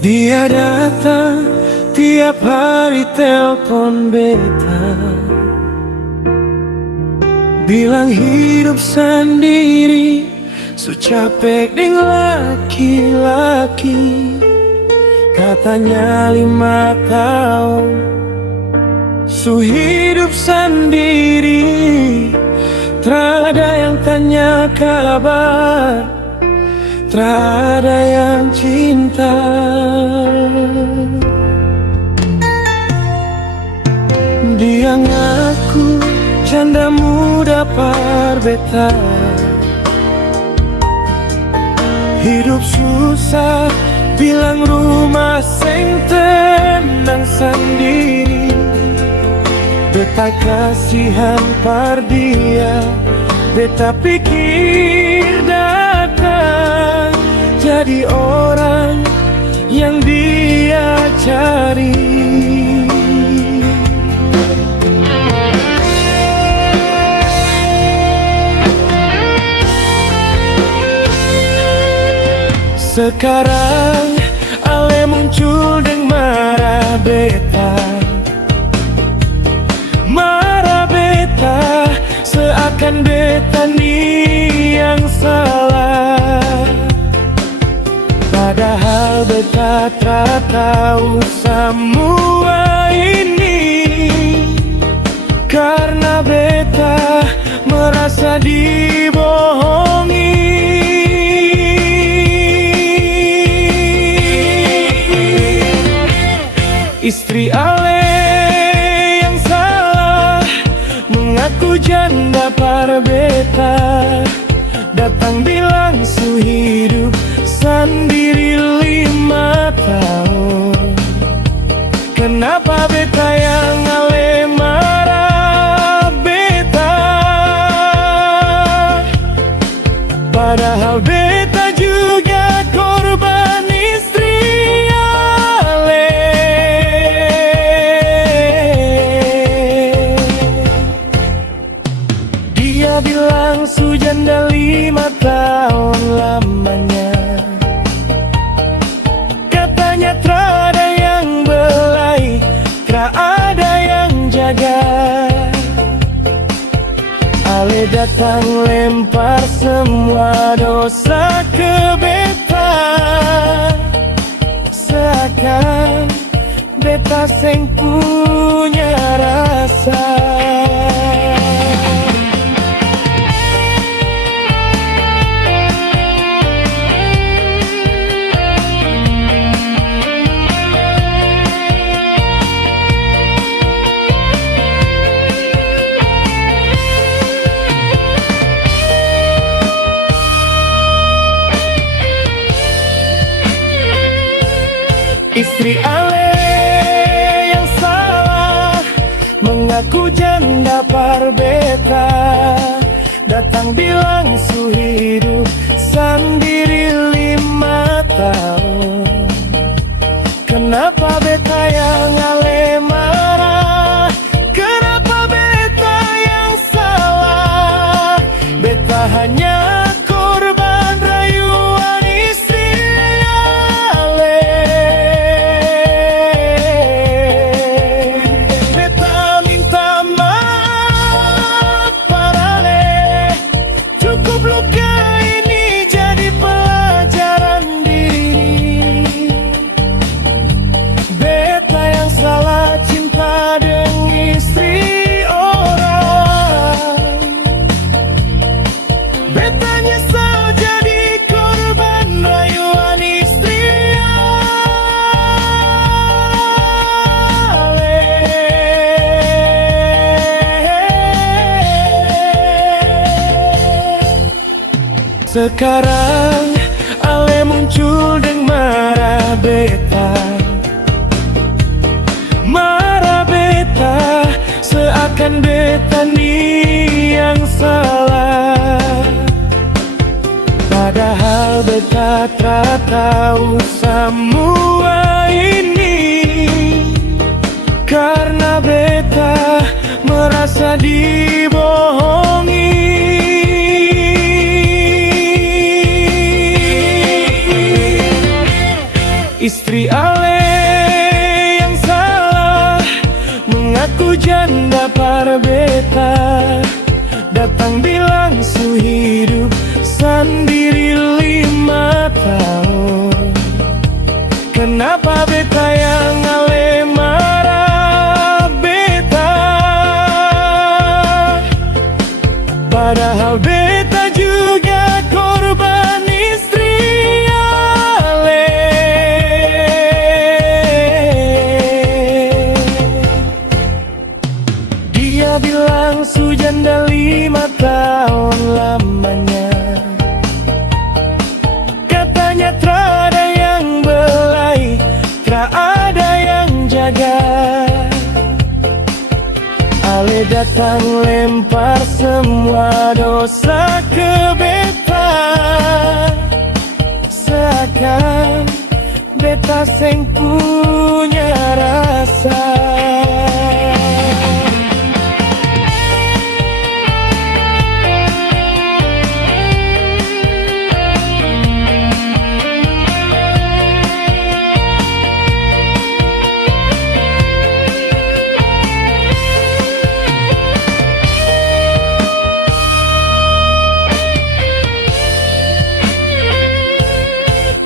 Dia datang tiap hari telpon beta, bilang hidup sendiri, su capek deng laki-laki. Katanya 5 tahun su hidup sendiri, terada yang tanya kabar, terada yang cinta. Dia ngaku janda muda parbeta, hidup susah, bilang rumah seng tenang sendiri. Beta kasihan par dia, beta pikir datang jadi orang yang dia cari. Sekarang ale muncul deng marah beta, marah beta, seakan beta ni yang salah. Padahal beta tak tahu semua ini, karena beta merasa dibohongi. Istri ale yang salah, mengaku janda par beta, datang bilang su hidup sendiri 5 tahun. Kenapa beta yang ale marah beta, padahal beta juga korban istri ale. Dia bilang su janda 5 tahun lamanya, katanya terada yang belai, terada yang jaga. Ale datang lempar semua dosa ke beta, seakan beta seng punya rasa. Istri ale yang salah, mengaku janda par beta, datang bilang su hidup sendiri 5 tahun. Kenapa beta yang ale marah, kenapa beta yang salah? Beta hanya korban rayuan istri ale. Beta minta maaf par ale, cukup luka ini jadi pelajaran diri. Beta yang salah cinta dengan istri orang, beta nyesal jadi korban rayuan istri ale. Sekarang ale muncul deng marah beta, marah beta, seakan beta ni yang salah. Padahal beta tak tahu semua ini, karena beta merasa dibohongi. Istri Ale yang salah, mengaku janda par beta. Datang bilang su hidup sendiri 5 tahun. Kenapa beta yang Ale marah beta? Padahal beta juga korban istri Ale. Dia bilang su janda 5 tahun lamanya. Katanya trada yang belai, ada yang jaga. Ale datang lempar semua dosa ke beta, seakan beta seng punya rasa.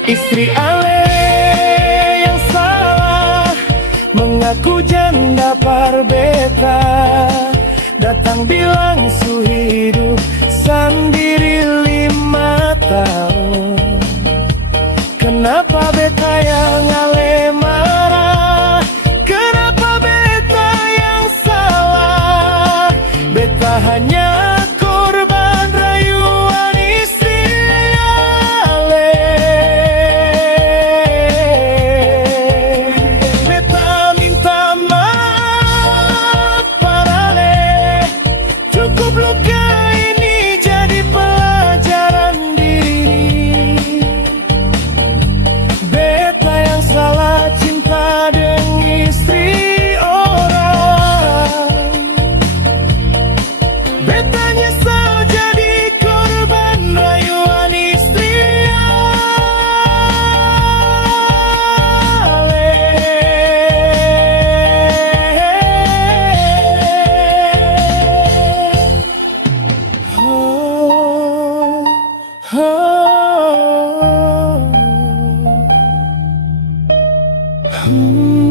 Istri Ale yang salah, mengaku janda par beta. Datang bilang su hidup sendiri 5 tahun. Kenapa beta yang Ale marah? Kenapa beta yang salah? Beta hanya korban rayuan istri Ale. Beta minta maaf para Ale. Cukup luka ini jadi pelajaran diri. Beta yang salah cinta dengan istri orang. Beta nyesal jadi korban rayuan istri Ale. Oh, oh, oh.